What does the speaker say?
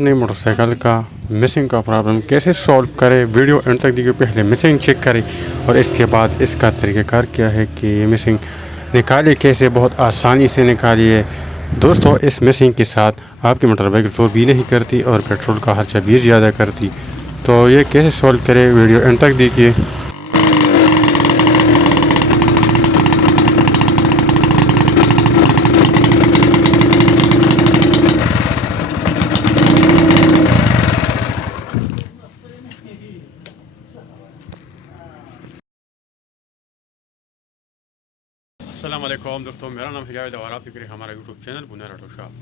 अपने मोटरसाइकिल का मिसिंग का प्रॉब्लम कैसे सॉल्व करें, वीडियो एंड तक देखिए। पहले मिसिंग चेक करें और इसके बाद इसका तरीक़ाकार क्या है कि ये मिसिंग निकालिए कैसे, बहुत आसानी से निकालिए। दोस्तों, इस मिसिंग के साथ आपकी मोटरसाइकिल शोर भी नहीं करती और पेट्रोल का खर्चा भी ज़्यादा करती। तो ये कैसे सॉल्व करें, वीडियो एंड तक देखिए। अस्सलाम वालेकुम दोस्तों, मेरा नाम है और आप देख रहे हैं हमारा यूट्यूब चैनल बुनर शॉप।